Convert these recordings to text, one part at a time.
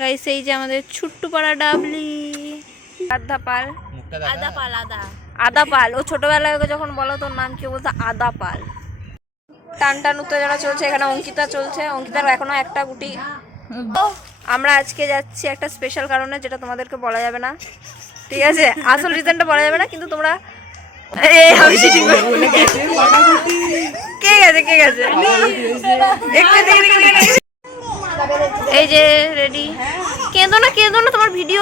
Guys এই যে আমাদের ছুট্টু পাড়া ডাবলি আদা পাল। আদা পাল ও ছোটবেলায় ওকে যখন বলো তোর নাম কি বলতো আদা পাল। টান টান উত্তেজনা চলছে এখানে। অঙ্কিতা চলছে, অঙ্কিতার এখনো একটা গুটি। আমরা আজকে যাচ্ছি একটা স্পেশাল কারণে, যেটা তোমাদেরকে বলা যাবে না, ঠিক আছে? আসল রিজনটা বলা যাবে না, কিন্তু তোমরা কে গেছে এই যে রেডি। কেঁদো না তোমার ভিডিও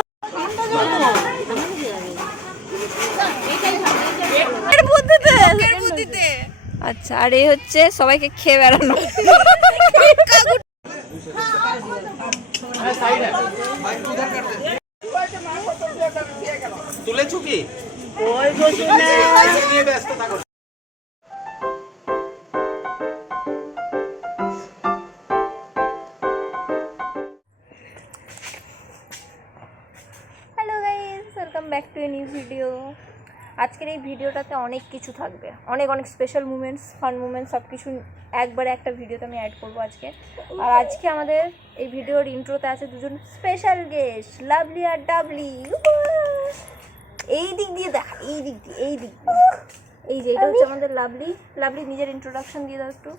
আচ্ছা। আর এই হচ্ছে সবাইকে খেয়ে বেড়ানো। তুলেছো কি? Hello guys, welcome back to a new video. আজকের এই ভিডিওটাতে অনেক কিছু থাকবে, অনেক স্পেশাল মুমেন্টস, ফান মুমেন্টস, সব কিছু একবারে একটা ভিডিওতে আমি অ্যাড করবো আজকে। আর আজকে আমাদের এই ভিডিওর ইন্ট্রোতে আছে দুজন স্পেশাল গেস্ট, লাভলি আর ডাবলি। এই দিক দিয়ে দেখা, এই দিক দিয়ে এই যে এটা হচ্ছে আমাদের লাভলি। লাভলি নিজের ইন্ট্রোডাকশন দিয়ে দাও একটু।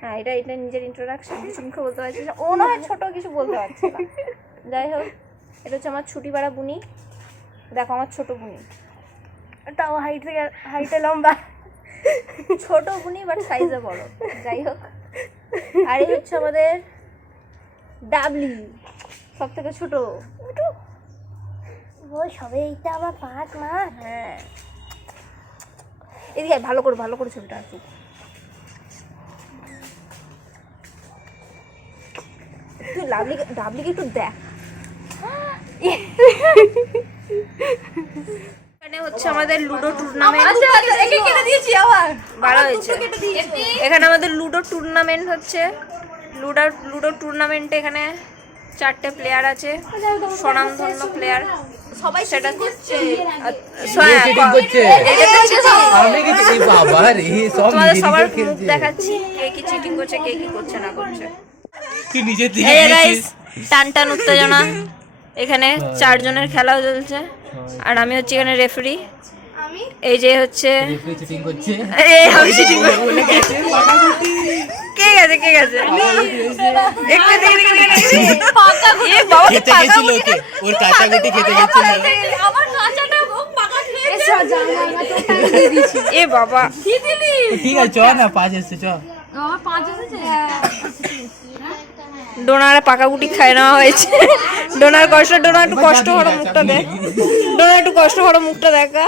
হ্যাঁ, এটা নিজের ইন্ট্রোডাকশন। কিছু মুখে বলতে পারছি না, ও নয় ছোট কিছু বলতে পারছে না। যাই হোক, এটা হচ্ছে আমার ছুটি পাড়া বুনি। দেখো আমার ছোট বুনি, তাও হাইটে লম্বা, ছোট বুনি বাট সাইজে বড়। যাই হোক, আর এই হচ্ছে আমাদের ডাবলি, সব থেকে ছোট। সবে এইটা আমার 5 মাস। হ্যাঁ, এদিকে ভালো করে ছবিটা আসুক। তুই ডাবলিকে একটু দেখ। এখানে হচ্ছে আমাদের লুডো টুর্নামেন্ট। ভালো হয়েছে। এখানে আমাদের লুডো টুর্নামেন্ট হচ্ছে। লুডো টুর্নামেন্টে এখানে 4টে প্লেয়ার আছে, স্বনামধন্য প্লেয়ার। সবাই সেটা করছে। তোমাদের সবার মুখ দেখাচ্ছি, কে কি চিটিং করছে, কে কি করছে না করছে। টান টান উত্তেজনা এখানে। 4 জনের খেলাও চলছে, আর আমি হচ্ছে এখানে রেফারি। এই যে হচ্ছে কে গেছে এ বাবা। ঠিক আছে, চ না 5 এসছে, চ। ডোনারে পাকা গুটি খাই নেওয়া হয়েছে। ডোনার একটু কষ্ট হলো মুখটা দেখ। মুখটা দেখা।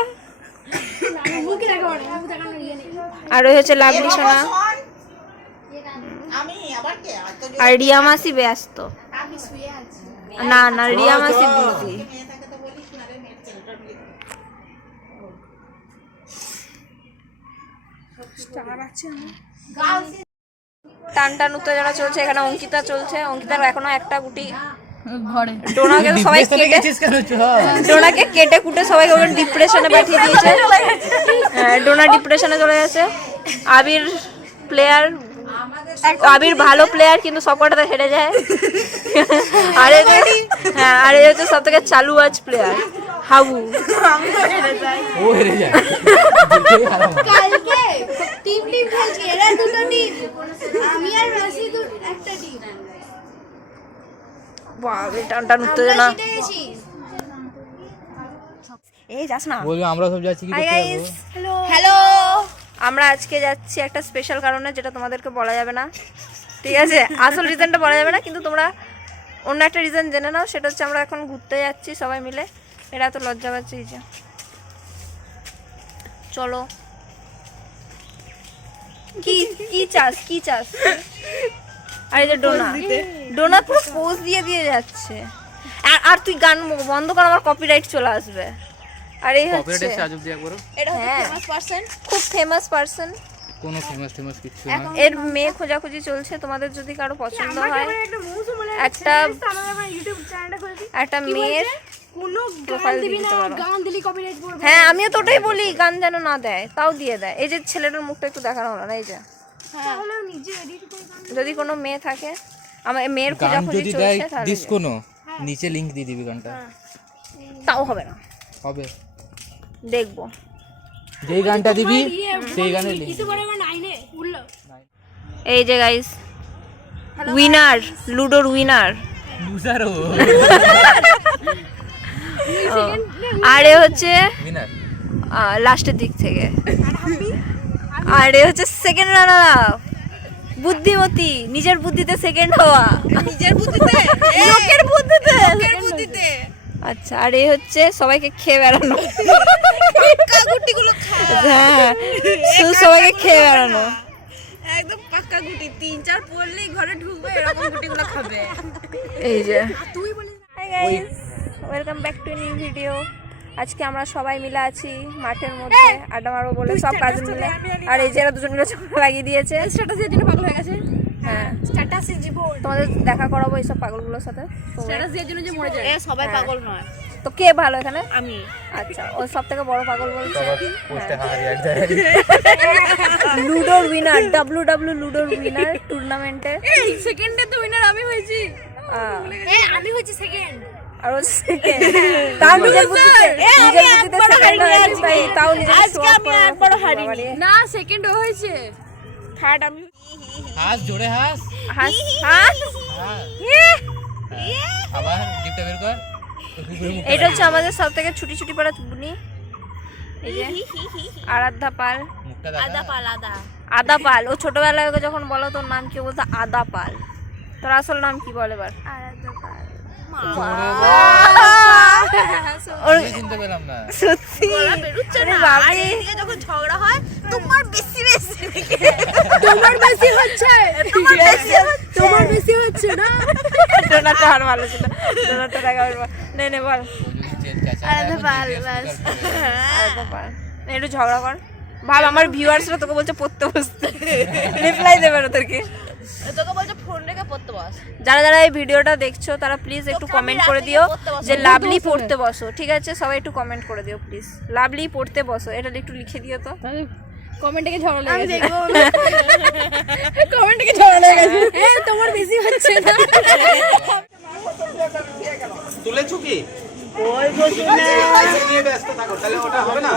আর ওই হচ্ছে লাভলি সোনা। আর রিয়া মাসি ব্যস্ত। না রিয়া মাসি বিজি। টান টান উত্তেজনা চলছে এখানে। অঙ্কিতা চলছে, অঙ্কিতার এখনো একটা গুটি। ডোনাকে সবাই ডোনাকে কেটে কুটে সবাই ডিপ্রেশনে পাঠিয়ে দিয়েছে। ডোনা ডিপ্রেশনে চলে গেছে। আবির ভালো প্লেয়ার, কিন্তু সবকটাতে হেরে যায়। আর এই হচ্ছে সব থেকে চালু আজ প্লেয়ার হাবু। ও হেরে যায়। কালকে টিম খেলছে, এরা দুটো টিম, আমি আর রাশিদ একটা টিম। বাবা, টান টান উত্তেজনা। এই যাস না, বলবো আমরা সব যাচ্ছি কি করতে যাবো। হ্যালো, আমরা আজকে যাচ্ছি একটা স্পেশাল কারণে, যেটা তোমাদেরকে বলা যাবে না, ঠিক আছে? আসল রিজনটা বলা যাবে না, কিন্তু তোমরা অন্য একটা রিজন জেনে নাও। সেটা হচ্ছে আমরা এখন ঘুরতে যাচ্ছি সবাই মিলে। এরা তো লজ্জা পাচ্ছে। এই যে চলো। কি চাস? আর এই যে ডোনা পুরো পোজ দিয়ে যাচ্ছে। আর তুই গান বন্ধ কর, আমার কপিরাইট চলে আসবে। আর এই হচ্ছে এটা ফেমাস পারসন, খুব ফেমাস পারসন। কোনো ফেমাস কিছু না। এর মেয়ে খোঁজাখুঁজি চলছে। তোমাদের যদি কারো পছন্দ হয়, একটা মেয়ের হ্যাঁ, আমিও তো ওটাই বলি, গান যেন না দেয়, তাও দিয়ে দেয়। এই যে ছেলেটার মুখটা একটু দেখানো হলো না, এই যে যদি কোনো মেয়ে থাকে আমার মেয়ের গান খোঁজাখুঁজি যদি দেয় চলছে তাহলে দিস কোনো নিচে লিংক দিয়ে দিবি গানটা তাও হবে না, হবে দেখবো। যেই গানটা দিবি সেই গানের লিংক এই যে গাইস উইনার, লুডোর উইনার। লুজার ও আর এ হচ্ছে উইনার লাস্টের দিক থেকে, আর এ হচ্ছে সেকেন্ড রানার আপ। বুদ্ধিমতী, নিজের বুদ্ধিতে সেকেন্ড হওয়া, নিজের বুদ্ধিতে লোকের বুদ্ধিতে। বুদ্ধিতে আচ্ছা, আর এই হচ্ছে সবাইকে খেয়ে বেড়ানো। গুটিগুলো খা হ্যাঁ, শুধু সবাইকে খেয়ে বেড়ানো। একদম পাক্কা গুটি 3-4 পড়লেই ঘরে ঢুকবে এরকম গুটিগুলো খাবে। এই যে তুই বলিস hi guys, welcome back to new video. আজকে আমরা সবাই মিলে আছি মাঠের মধ্যে আড্ডা মারবো বলে, সব কাজ মিলে। আর এই যে এরা দুজন মিলে চোখ লাগিয়ে দিয়েছে, স্ট্যাটাসের জন্য পাগল হয়ে গেছে। হ্যাঁ স্ট্যাটাসের জীবন তোমাদের দেখা করাবো এইসব পাগলগুলোর সাথে। স্ট্যাটাস দেওয়ার জন্য যে মরে যায়। সবাই পাগল নয়, তো কে ভালো এখানে? আমি। আচ্ছা, ও সব থেকে বড় পাগল বলছে। পোস্টে হারি এক যায় লুডোর উইনার, WW লুডোর উইনার টুর্নামেন্টে। এই সেকেন্ডে তো উইনার আমি হয়েছি। আমি হয়েছি সেকেন্ড। আর ও সেকেন্ড, তাও নিজের বুদ্ধিতে সেকেন্ড হয়েছে, তাই তাও নিজের আজকে আমি একবারও হারিনি। না, সেকেন্ড ও হয়েছে, থার্ড আমি। হাস জোরে হাস হাস হাস। আবার জিপটা বের কর এটা হচ্ছে আমাদের সব থেকে ছুটি ছুটি পড়া বুনি। এই যে আরাধ্যা পাল। মুখটা আদা পাল আদা। আদা পাল। ও ছোটবেলায় ওকে যখন বলো তোর নাম কি, বলতো আদা পাল। তোর আসল নাম কি বল এবার? আদা পাল। ওর চিনতে পেলাম না সত্যি গলা বেরুচ্ছে আরে না। বাবা আর এদিকে যখন ঝগড়া হয় তোমার বেশি বেশি তোমার বেশি হচ্ছে তোমার বেশি হচ্ছে না। ডোনাটা আর ভালো ছিল, ডোনাটা দেখা নে নে বল। ও যদি চেন চাচা আলাদা পাল, বাস। আরাধ্যা পাল, নে একটু ঝগড়া কর। ভাব আমার ভিউয়ার্সরা তোকে বলছে পড়তে বসতে, রিপ্লাই দেবে না তোকে। তোকে বলছে ফোন রেখে পড়তে বস। যারা যারা এই ভিডিওটা দেখছো তারা প্লিজ একটু কমেন্ট করে দিও যে লাভলি পড়তে বসো, ঠিক আছে? সবাই একটু কমেন্ট করে দিও প্লিজ, লাভলি পড়তে বসো, এটা একটু লিখে দিও তো। কমেন্টে ঝগড়া লেগে গেছে। কমেন্টে ঝগড়া লেগে গেছে। তোমার বেশি হচ্ছে না। তুলেছো কি ওই বসে নিয়ে ব্যস্ত থাকো তাহলে ওটা হবে না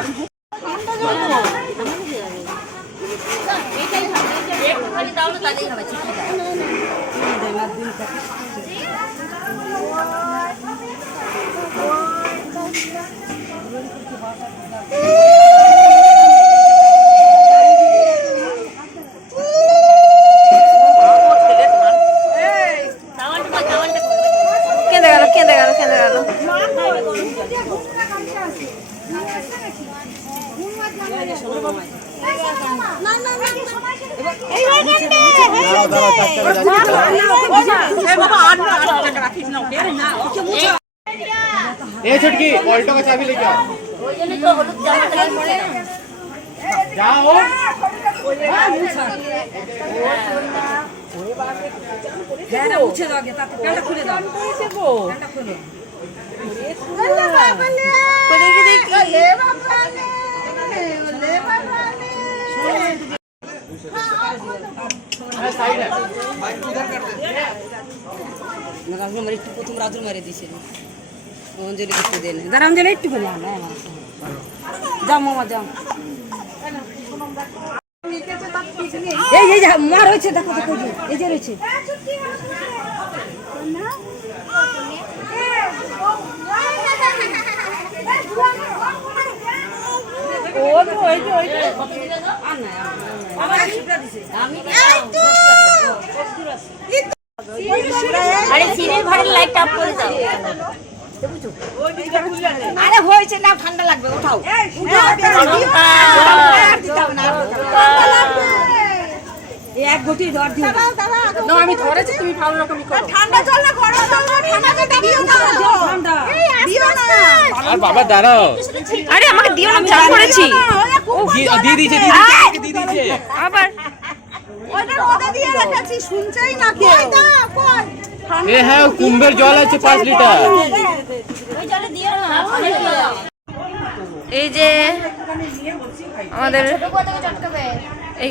কেঁদে গেল কেঁদে গেল কেঁদে গেল। ए छुटकी ऑल्टो का चाबी लेके आओ जाओ একটু প্রথম রাজুর মারে দিয়েছিল অঞ্জলি করতে দেয় না দাঁড়া অঞ্জলি একটু করে যাও মামা যাও এই এই মার হয়েছে দেখো দেখো এই যে রয়েছে আরে সিনের ঘরের লাইট অফ করে দাও। আরে হয়েছে না ঠান্ডা লাগবে ওঠাও এক ঘটি ধর দিও না আমি ধরেছি তুমি ভালো রকমই করো ঠান্ডা জল না গরম জল না ঠান্ডা জল দিও না ঠান্ডা দিও না আর বাবা দাঁড়াও আরে আমাকে দিও না, চা করেছি। দিয়ে দিয়েছে দিয়ে দিয়েছে আবার ওটা রোদে দিয়ে রেখেছি শুনছেই না কেউ কই এ হ্যাঁ কুম্ভের জল আছে 5 লিটার এই যে আমাদের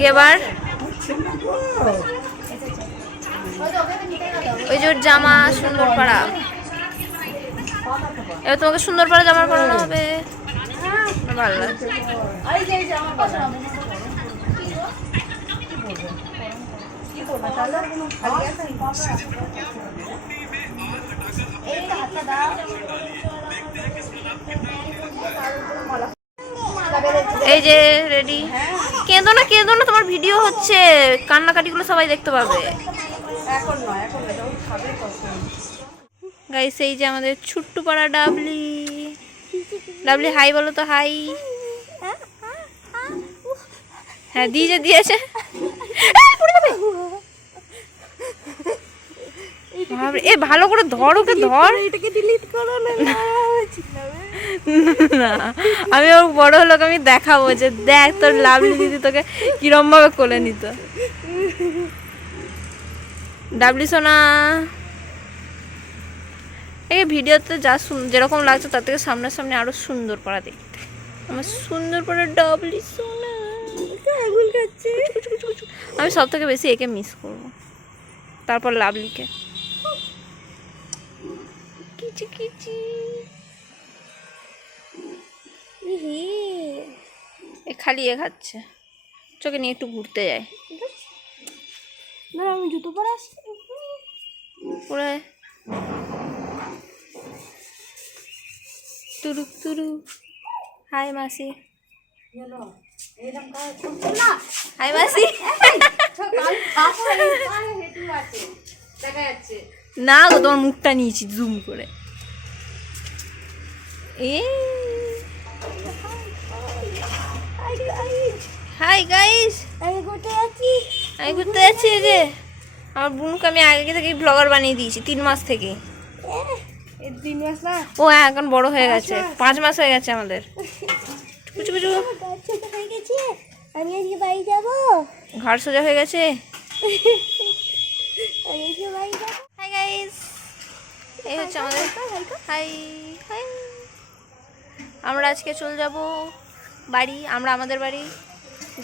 এবার ওই যে ওর জামা সুন্দর পাড়া, এবার তোমাকে সুন্দর পাড়া জামা পরানো হবে, ভালো লাগছে। এই যে রেডি, কেঁদো না কেঁদো না, তোমার ভিডিও হচ্ছে, কান্নাকাটিগুলো সবাই দেখতে পাবে। গাইস এই যে আমাদের ছোট্ট পাড়া ডাবলি, ডাবলি হাই বলো তো, হাই। হ্যাঁ দিয়েছে। এ ভালো করে ধর, ওকে ধর। এটাকে ডিলিট করো না। না আমি ওর বড় হলো আমি দেখাবো যে দেখ তোর লাভলি দিদি তোকে কিরম ভাবে কোলে নিত। ডাবলি সোনা এই ভিডিওতে যা যেরকম লাগছে তার থেকে সামনাসামনি আরো সুন্দর পড়া দেখতে। আমার সুন্দর পড়া ডাবলি সোনা আঙুল খাচ্ছে। আমি সব থেকে বেশি একে মিস করবো, তারপর লাভলিকে। কিচি কিচি খালি এ খাচ্ছে, চোখে নিয়ে একটু ঘুরতে যায়। আমি জুতো পরে আসছি পুরো তুরুক তুরু। হাই মাসি, হাই মাসি। না গো তোমার মুখটা নিয়েছি জুম করে। হাই গাইস, আমি ঘুরতে যাচ্ছি। এই যে আমার বোনকে আমি আগে থেকে ব্লগার বানিয়ে দিয়েছি 3 মাস থেকে। এই 3 মাস না, ও হ্যাঁ এখন বড় হয়ে গেছে, 5 মাস হয়ে গেছে আমাদের। ছোট হয়ে গেছে, আমি আজকে বাড়ি যাবো। ঘর সোজা হয়ে গেছে। আমি আজকে বাড়ি যাবো। হাই গাইস, এই হচ্ছে আমাদের হাই হাই। আমরা আজকে চলে যাব বাড়ি, আমরা আমাদের বাড়ি।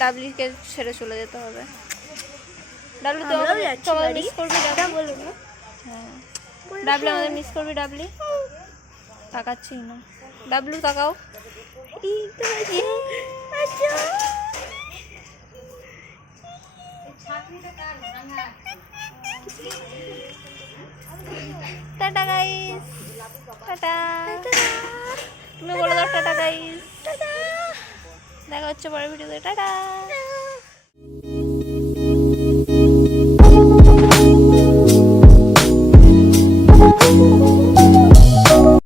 ডাবলিকে ছেড়ে চলে যেতে হবে। ডাবলি তো তোমাদের মিস করবি, বলো না। হ্যাঁ ডাবলি আমাদের মিস করবি। ডাবলি তাকাচ্ছি না, ডাবলু তাকাও। Tata guys, tata. তুমি বলে দাও টাটা গাইস। দেখা হচ্ছে পরের ভিডিওতে, টাটা।